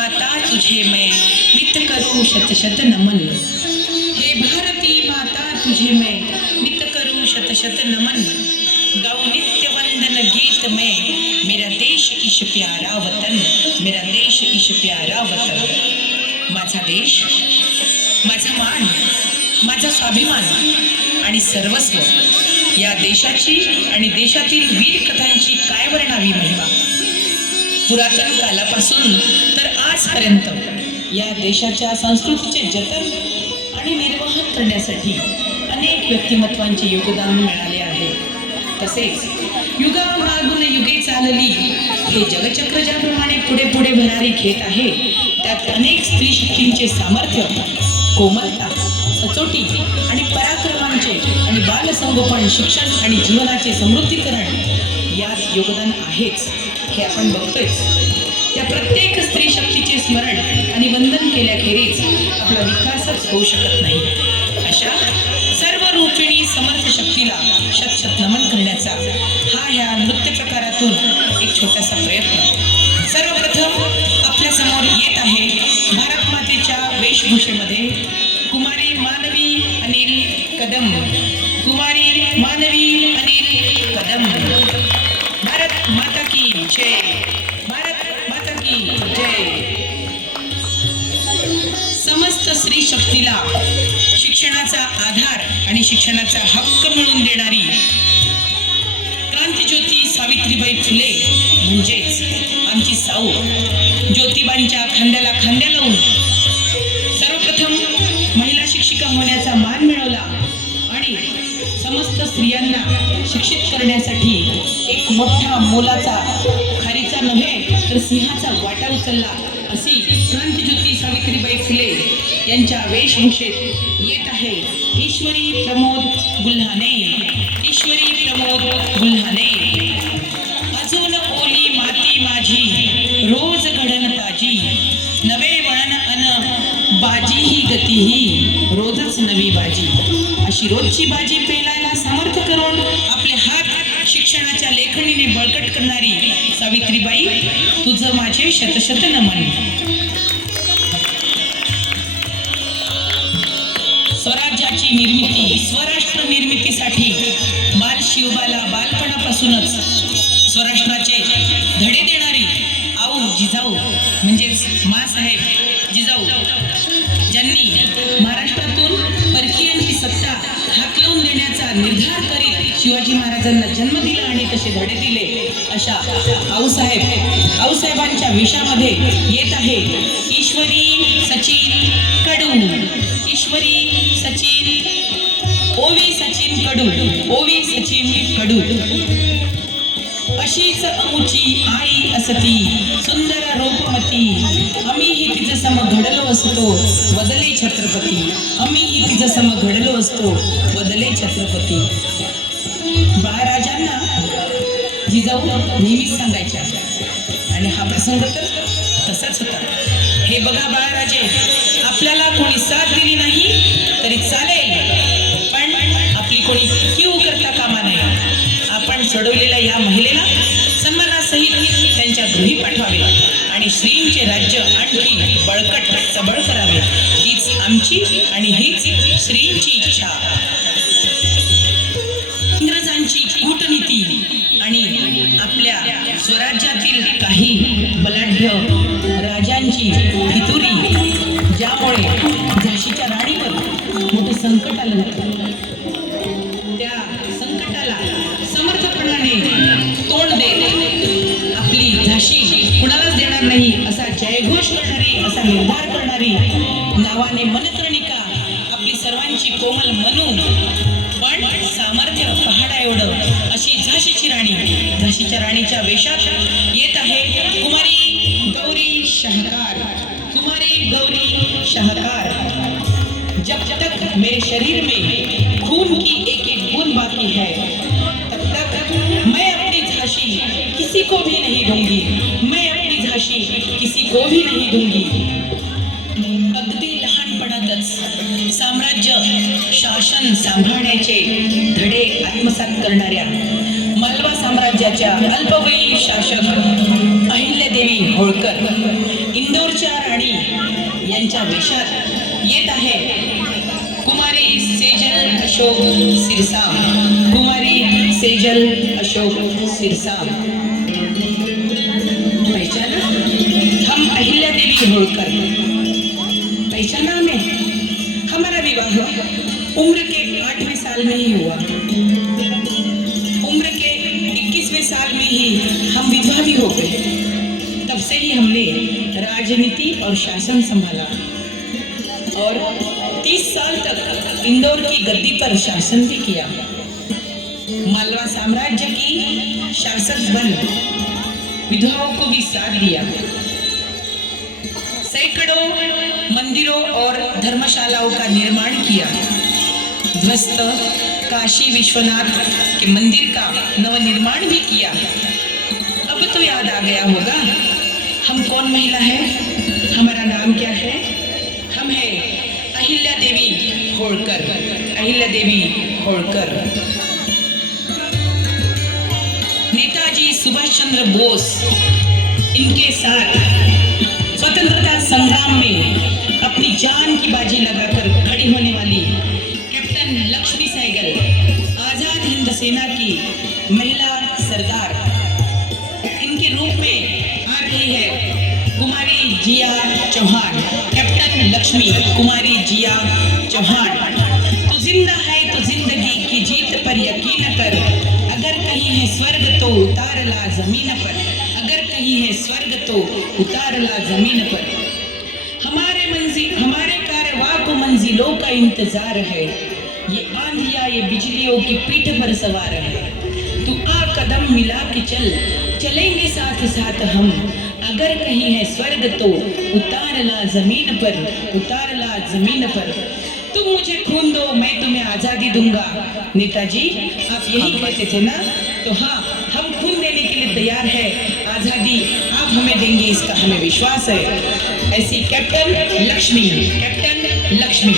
माता तुझे मैं नित करूं शत शत नमन। हे भारती माता तुझे मैं नित करूं शत शत नमन। गाऊं नित्य वंदन गीत में मेरा देश ईश प्यारा वतन, मेरा देश ईश प्यारा वतन। माझा देश, माझा मान, माझा स्वाभिमान आणि सर्वस्व, या देशाची आणि देशातील वीर कथांची काय वर्णावी महिमा। पुरातन कालापासून तर आजपर्यंत या देशाच्या संस्कृतीचे जतन आणि निर्वहन करण्यासाठी अनेक व्यक्तिमत्वांचे योगदान मिळाले आहे। तसेच युगामागून युगे चालली हे जगचक्र ज्याप्रमाणे पुढे पुढे भरारी घेत आहे, त्यात अनेक स्त्री शक्तींचे सामर्थ्य, कोमलता, सचोटी आणि पराक्रमांचे आणि बालसंगोपन, शिक्षण आणि जीवनाचे समृद्धीकरण यात योगदान आहेच, हे आपण बघतोयच। त्या प्रत्येक स्त्री शक्तीचे स्मरण आणि वंदन केल्याखेरीज आपला विकासच होऊ शकत नाही। अशा सर्व रूपिणी समर्थ शक्तीला शत शत नमन करण्याचा हा ह्या नृत्य प्रकारातून एक छोटासा प्रयत्न। सर्वप्रथम आपल्या समोर येत आहे भारत मातेच्या वेशभूषेमध्ये कुमारी मानवी अनिल कदम, कुमारी मानवी अनिल कदम। भारत माता की जय, भारत माता की जय। समस्त स्त्री शक्तीला शिक्षणाचा आधार आणि शिक्षणाचा हक्क मिळवून देणारी क्रांतिज्योती सावित्रीबाई फुले म्हणजेच आमची साऊ ज्योतिबांच्या खांद्याला खांद्या लावून सर्वप्रथम महिला शिक्षिका होण्याचा मान मिळवला आणि समस्त स्त्रियांना शिक्षित करण्यासाठी एक मोठा मोलाचा, खारीचा नव्हे तर सिंहाचा वाटा उचलला, अशी क्रांतिज्योती सावित्रीबाई फुले यांच्या वेशभूषेत येत आहे ईश्वरी प्रमोद गुल्हाने, ईश्वरी प्रमोद गुल्हाने। अजून ओली माती माझी रोज घडण ताजी, नवे वळण अन बाजी ही गती ही रोजच नवी बाजी। अशी रोजची बाजी पेलायला सामर्थ्य करून आपले हात शिक्षणाच्या लेखणीने बळकट करणारी सावित्रीबाई, तुझं माझे शतशत नमन। स्वराज्याची निर्मिती, स्वराष्ट्र निर्मितीसाठी बाल शिवबाला बालपणापासूनच स्वराष्ट्राचे धडे देणारी आऊ जिजाऊ म्हणजेच माँसाहेब जिजाऊ, ज्यांनी महाराष्ट्रातून परकीयांची सत्ता हाकलून देण्याचा निर्धार करीत शिवाजी महाराजांना जन्म दिला आणि तसे धडे दिले, अशा आऊसाहेबांच्या विषयामध्ये येत आहे ईश्वरी सचिन कडू, ईश्वरी सचिन ओवी सचिन कडू, ओवी सचिन कडू। अशीच अमुची आई असती सुंदर रूपमती, आम्हीही तिचं सम घडलो असतो वदले छत्रपती, आम्हीही तिचं सम घडलो असतो वदले छत्रपती। बाळराजांना जिजाऊ नेहमीच सांगायच्या आणि हा प्रसंग तर तसाच होता। हे बघा बाळराजे, आपल्याला कोणी साथ दिली नाही तरी चालेल, पण आपली कोणी कीव करता कामा नये। आपण सोडवलेल्या या महिलेला सन्मानासहित त्यांच्या गृही पाठवावे आणि श्रींचे राज्य आणखी बळकट सबळ करावे, हीच आमची आणि हीच श्रींची इच्छा। इंग्रजांची कूटनीती आणि आपल्या स्वराज्यातील काही बलाढ्य राजांची फितुरी, ज्यामुळे झाशीच्या राणीवर मोठे संकट आलं होतं, त्या संकटाला समर्थपणाने तोंड देत आपली झाशी कुणालाच देणार नाही असा जयघोष करणारी, असा निर्धार करणारी, नावाने मनकर्णिका, आपली सर्वांची कोमल म्हणून पण सामर्थ्य पहाडा एवढं अशी झाशीची राणी, झाशीच्या राणीच्या वेशात येत आहे कुमारी गौरी शाहकार, कुमारी गौरी शाहकार। जब तक मेरे शरीर में खून की एक एक बूंद बाकी है, तब तक मैं अपनी झांसी किसी को भी नहीं दूंगी, मैं अपनी झांसी किसी को भी नहीं दूंगी। अगदी लहानपणातच साम्राज्य शासन सांभाळण्याचे धडे आत्मसात करणाऱ्या मालवा साम्राज्याच्या अल्पवयीन शासक अहिल्यादेवी होळकर इंदोरच्या राणी यांच्या वेशात येत आहे कुमारी सेजल अशोक सिरसाम. कुमारी सेजल अशोक सिरसाम. पहचाना? हम अहिल्या देवी होळकर. पहचाना हमें? हमारा विवाह उम्र के 8वें साल में ही हुआ. उम्र के 21वें साल में ही हम विधवा भी हो गए. तब से ही हमने राजनीति और शासन संभाला और 30 साल तक इंदौर की गद्दी पर शासन भी किया. मालवा साम्राज्य की शासक बन विधवाओं को भी साथ दिया. सैकड़ों मंदिरों और धर्मशालाओं का निर्माण किया. ध्वस्त काशी विश्वनाथ के मंदिर का नवनिर्माण भी किया. अब तो याद आ गया होगा हम कौन महिला है, हमारा नाम क्या है. हम है अहिल्या देवी होळकर. अहिल्या देवी होळकर. नेताजी सुभाष चंद्र बोस इनके साथ स्वतंत्रता संग्राम में अपनी जान की बाजी लगाकर खड़ी होने वाली कैप्टन लक्ष्मी सहगल, आजाद हिंद सेना की महिला सरदार, इनके रूप में आ रही है कुमारी जिया चौहान. कैप्टन लक्ष्मी कुमारी जिया चौहान. तो जिंदा है तो जिंदगी की जीत पर यकीन कर. अगर कहीं है स्वर्ग तो उतार ला जमीन पर. अगर कहीं है स्वर्ग तो उतार ला जमीन पर. हमारे कारवां को मंजिलों का इंतजार है. ये आंधिया ये बिजलियों की पीठ पर सवार है. तू आ कदम मिला के चल, चलेंगे साथ साथ हम. अगर कहीं है स्वर्ग तो उतार ला जमीन पर. उतार ला जमीन पर. तुम मुझे खून दो मैं तुम्हें आजादी दूंगा. नेताजी आप यही कहते थे ना. तो हाँ, हम खून देने के लिए तैयार है. आजादी आप हमें देंगे इसका हमें विश्वास है. ऐसी कैप्टन लक्ष्मी. कैप्टन लक्ष्मी.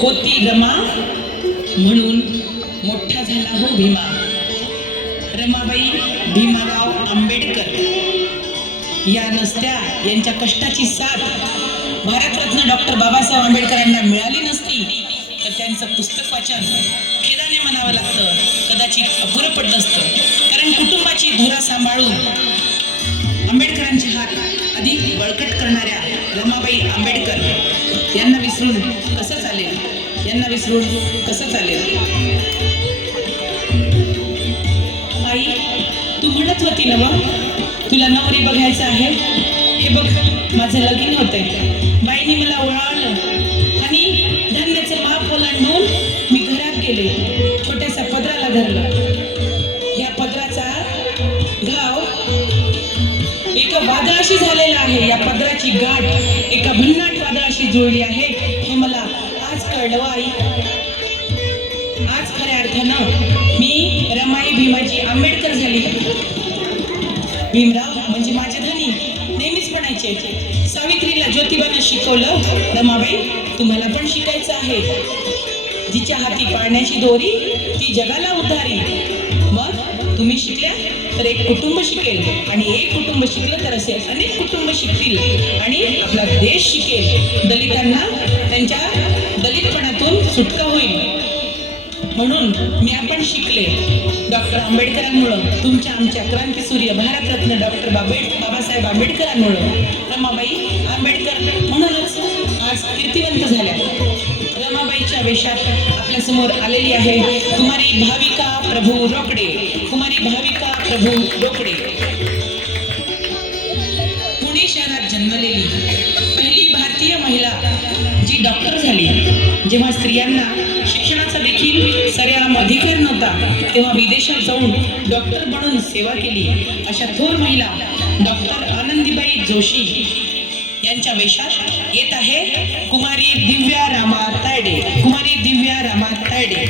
होती रमा म्हणून मोठा झाला हो भीमा. रमाबाई भीमाराव आंबेडकर या नसत्या, यांच्या कष्टाची साथ भारतरत्न डॉक्टर बाबासाहेब आंबेडकरांना मिळाली नसती तर त्यांचं पुस्तक वाचन खेदाने म्हणावं लागतं, कदाचित अपुरं पडलं असतं. कारण कुटुंबाची धुरा सांभाळून आंबेडकरांचे हात अधिक बळकट करणाऱ्या रमाबाई आंबेडकर यांना विसरून कसं चालेल. यांना विसरून कसं चालेल. आई तू म्हणत होती ना मग तुला नवरी बघायचं आहे. हे बघ माझं लगीन होतंय. बाईंनी मला ओळखलं आणि धान्याचं माप ओलांडून मी घरात गेले. छोट्याशा पदराला धरलं. या पदराचा घाव एका वादळाशी झालेला आहे. या पदराची गाठ एका भन्नाट वादळाशी जुळली आहे. हे मला आज कळलं आई. आज खऱ्या अर्थानं मी रमाई भीमाजी आंबेडकर झाली. भीमराव म्हणजे माझे धनी नेहमीच म्हणायचे. सावित्रीला ज्योतिबानं शिकवलं, रमाबाई तुम्हाला पण शिकायचं आहे. जिच्या हाती पाळण्याची दोरी ती जगाला उद्धारी. मग तुम्ही शिकल्या तर एक कुटुंब शिकेल आणि एक कुटुंब शिकलं तर असे अनेक कुटुंब शिकतील आणि आपला देश शिकेल. दलितांना त्यांच्या दलितपणातून सुटका होईल. म्हणून मी आपण शिकले. डॉक्टर आंबेडकरांमुळं, तुमच्या आमच्या क्रांतीसूर्य भारतरत्न डॉक्टर बाबासाहेब आंबेडकरांमुळं रमाबाई आंबेडकर म्हणूनच आज कीर्तिवंत झाल्या. रमाबाईच्या वेशात आपल्या समोर आलेली आहे कुमारी भाविका प्रभू रोकडे. कुमारी भाविका प्रभू रोकडे पुणे शहरात जन्मलेली पहिली भारतीय महिला जी डॉक्टर झाली. जेव्हा स्त्रियांना शिक्षणाचा देखील सरेआम अधिकार नव्हता तेव्हा विदेशात जाऊन डॉक्टर बनून सेवा केली. अशा थोर महिला डॉक्टर आनंदीबाई जोशी यांच्या वेशात येत आहे कुमारी दिव्या रामा तायडे. कुमारी दिव्या रामा तायडे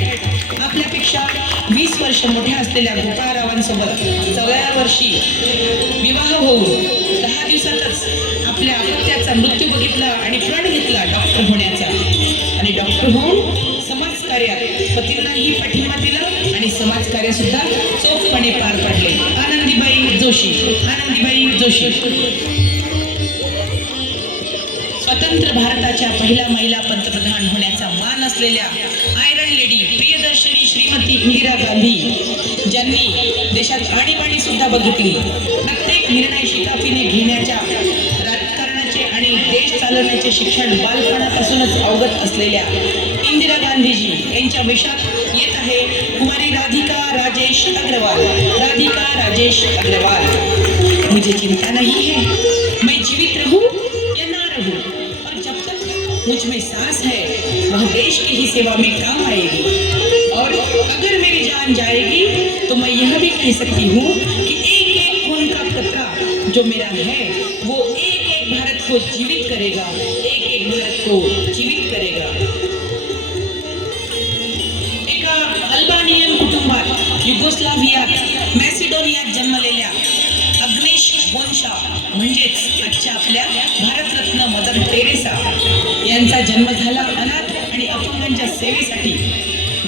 आपल्यापेक्षा 20 वर्ष मोठ्या असलेल्या गोपाळरावांसोबत 4व्या वर्षी विवाह होऊन 10 दिवसातच आपल्या अपत्याचा मृत्यू बघितला आणि प्रण घेतला डॉक्टर होण्याचा. आणि डॉक्टर होऊन समाजकार्यात पतींनाही पाठिंबा दिला आणि समाजकार्य सुद्धा चोखपणे पार पाडले. आनंदीबाई जोशी. आनंदीबाई जोशी स्वतंत्र भारताच्या पहिल्या महिला पंतप्रधान होण्याचा मान असलेल्या आयरन लेडी प्रियदर्शनी श्रीमती इंदिरा गांधी, ज्यांनी देशात आणीबाणी सुद्धा बघितली, प्रत्येक निर्णय शिताफीने घेण्याच्या, राजकारणाचे आणि देश चालवण्याचे शिक्षण बालपणापासूनच अवगत असलेल्या इंदिरा गांधीजी यांच्या वेशात येत आहे कुमारी राधिका राजेश अग्रवाल. राधिका राजेश अग्रवाल. मुझे चिंता नहीं है, मैं जीवित रहूं या ना रहूं, और जब तक मुझ में सांस है वह देश की ही सेवा में काम आएगी. और अगर मेरी जान जाएगी तो मैं यह भी कह सकती हूँ कि एक एक खून का कतरा जो मेरा है वो एक एक भारत को जीवित करेगा, एक एक भारत को जीवित करेगा. एका अल्बानियन कुटुंबात युगोस्लाव्हियात मॅसिडोनियात जन्मलेल्या अग्नेश बोन्शा म्हणजेच आजच्या आपल्या भारतरत्न मदर टेरेसा यांचा जन्म झाला अनाथ आणि अपंगांच्या सेवेसाठी,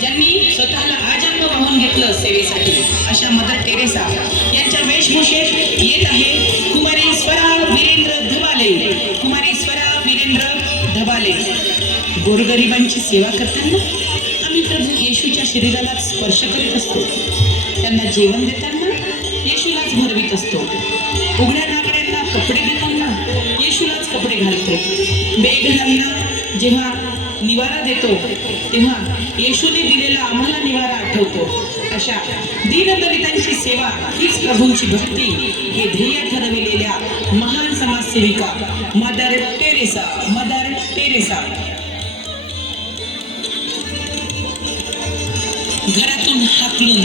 ज्यांनी स्वतःला आजन्म वाहून घेतलं सेवेसाठी. अशा मदर टेरेसा यांच्या वेशभूषेत येत आहे कुमारी स्वरा वीरेंद्र धबाले. कुमारी स्वरा वीरेंद्र धबाले. गोरगरिबांची सेवा करताना आम्ही प्रभू येशूच्या शरीराला स्पर्श करीत असतो. त्यांना जेवण देताना येशूलाच भरवीत असतो. उघड्या नागड्यांना कपडे देताना येशूलाच कपडे घालतो. बेघरांना जेव्हा निवारा देतो तेव्हा येशूने दिलेला आम्हाला निवारा आठवतो. अशा दीनदलितांची सेवा हीच प्रभूंची भक्ती हे ध्येय ठरविलेल्या महान समाजसेविका मदर टेरेसा. मदर टेरेसा घरातून हाकलून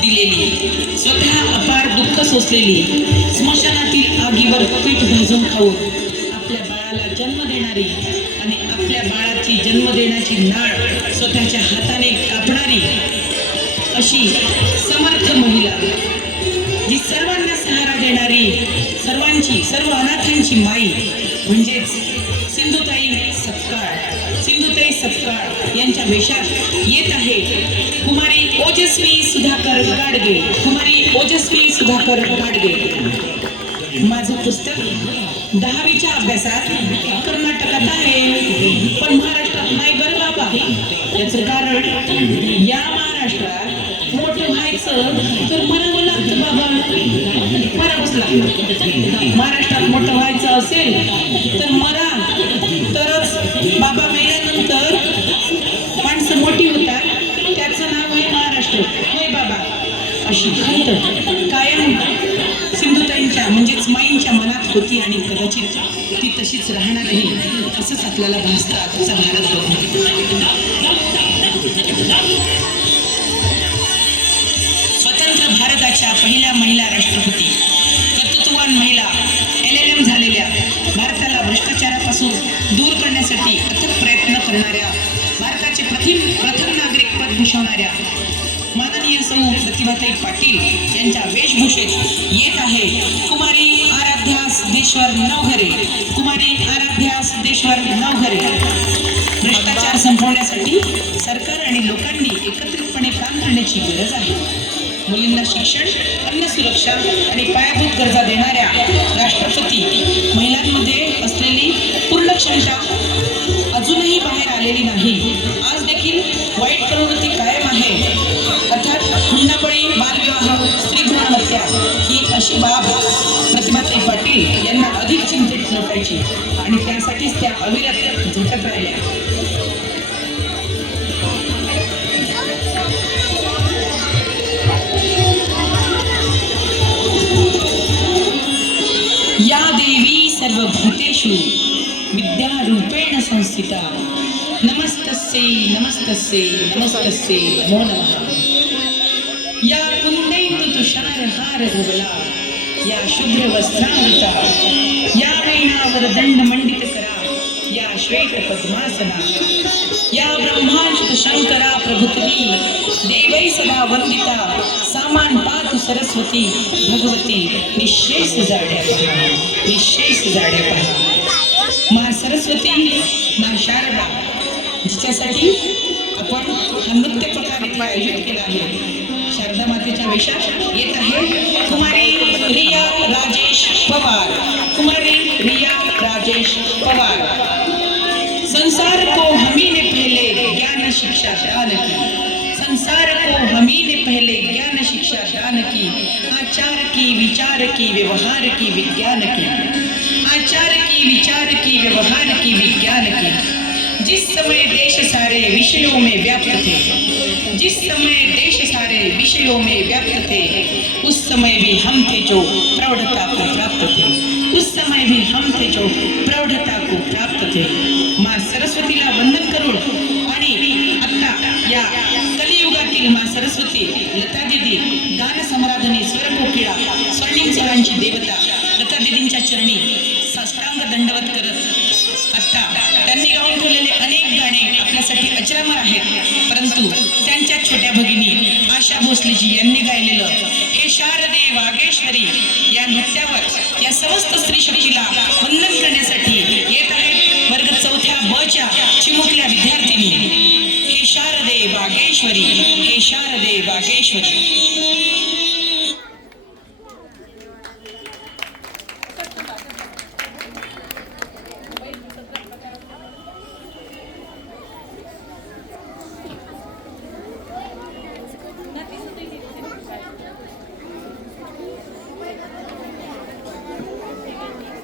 दिलेली, स्वतः अपार दुःख सोसलेली, स्मशानातील आगीवर पीठ भाजून खाऊन आपल्या बाळाला जन्म देणारी आणि आपल्या बाळाची जन्म देण्याची नाळ स्वतःच्या हाताने कापणारी अशी समर्थ महिला, जी सर्वांना सहारा देणारी, सर्व अनाथांची माई म्हणजेच सिंधुताई सपकाळ. सिंधुताई सपकाळ यांच्या वेशात येत आहे कुमारी ओजस्वी सुधाकर गाडगे. कुमारी ओजस्वी सुधाकर गाडगे. माझं पुस्तक 10वीच्या अभ्यासात कर्नाटकात आहे पण महाराष्ट्रात नाही बरं बाबा. याचं कारण या महाराष्ट्रात मोठं व्हायचं तर मरावं लागतं बाबा. मरावंच लागतं. महाराष्ट्रात मोठं व्हायचं असेल तर मरा, तरच बाबा मेल्यानंतर माणसं मोठी होतात. त्याचं नाव आहे महाराष्ट्र. होय बाबा. अशी खंत कायम सिंधुताईंच्या म्हणजेच माईंच्या मनात होती आणि कदाचित ती तशीच राहणारही असंच आपल्याला भासतं आजचा भारत. स्वतंत्र भारताच्या पहिल्या महिला राष्ट्रपती, कर्तृत्ववान महिला, LLM झालेल्या, भारताला भ्रष्टाचारापासून दूर करण्यासाठी अथक प्रयत्न करणाऱ्या, भारताचे प्रथम नागरिक पद भूषवणाऱ्या माननीय सौ प्रतिभाताई पाटील यांच्या वेशभूषेत येत आहे कुमारी आराध्या सिद्धेश्वर नवघरे. कुमारी आराध्या सिद्धेश्वर नवघरे. भ्रष्टाचार संपवण्यासाठी सरकार आणि लोकांनी एकत्रितपणे काम करण्याची गरज आहे. मुलींना शिक्षण, अन्न सुरक्षा आणि पायाभूत गरजा देणाऱ्या राष्ट्रपती महिलांमध्ये असलेली पूर्ण क्षमता अजूनही बाहेर आलेली नाही. आज देखील वाईट प्रवृत्ती कायम आहे. अर्थात हुंडाबळी, बालविवाह, स्त्रीभ्रूण हत्या ही अशी बाब प्रतिभाताई पाटील यांना अधिक चिंतित नटायची आणि त्यासाठीच त्या अविरत झटत राहिल्या. या देवी सर्वभूतेषु विद्यारूपेण संस्थिता नमस्तस्यै नमस्तस्यै नमस्तस्यै नमो नमः. या कुंदैन्दु तुषारहार धवला, या शुभ्र वस्त्रावृता, या वैनावर दंड मंडित करा, या श्वेत पद्मासना, या ब्रह्माच्युत शंकरा प्रभुत्वी देवै सदा वंदिता, सामान पातु सरस्वती भगवती निशेष जाड्या पहा, निशेष जाड्या पहा. मा सरस्वती, मा शारदा, जिच्यासाठी आपण हा नृत्य प्रकार इथे आयोजित केला आहे, स्कंदा मातेच्या वेशात येत आहे कुमारी रिया राजेश पवार. कुमारी रिया राजेश पवार. संसार को हमी ने पहले ज्ञान शिक्षा दान की. संसार को हमी ने पहले ज्ञान शिक्षा दान की. आचार की विचार की व्यवहार की विज्ञान की. आचार की विचार की व्यवहार की विज्ञान की. जिस समय देश सारे विषयों में व्याप्त थे, जिस समय देश सारे विषयों में व्याप्त थे, उस समय भी हम थे जो प्रौढ़ता को प्राप्त थे. उस समय भी हम थे जो प्रौढ़ता को प्राप्त थे. माँ सरस्वतीला वंदन करून आणि आता या कलियुगातील माँ सरस्वती लता दीदी गान सम्राज्ञी स्वर कोकिळा स्वर्णिम स्वरांची देवता लता दीदींच्या चरणी साष्टांग दंडवत करत आता त्यांनी गाऊन ठेवलेले अनेक गाणे आपल्यासाठी अजरामर आहेत, परंतु त्यांच्या छोट्या भगिनी आशा भोसलेजी यांनी गायलेलं हे शारदे वागेश्वरी या नृत्यावर या समस्त स्त्री शक्ती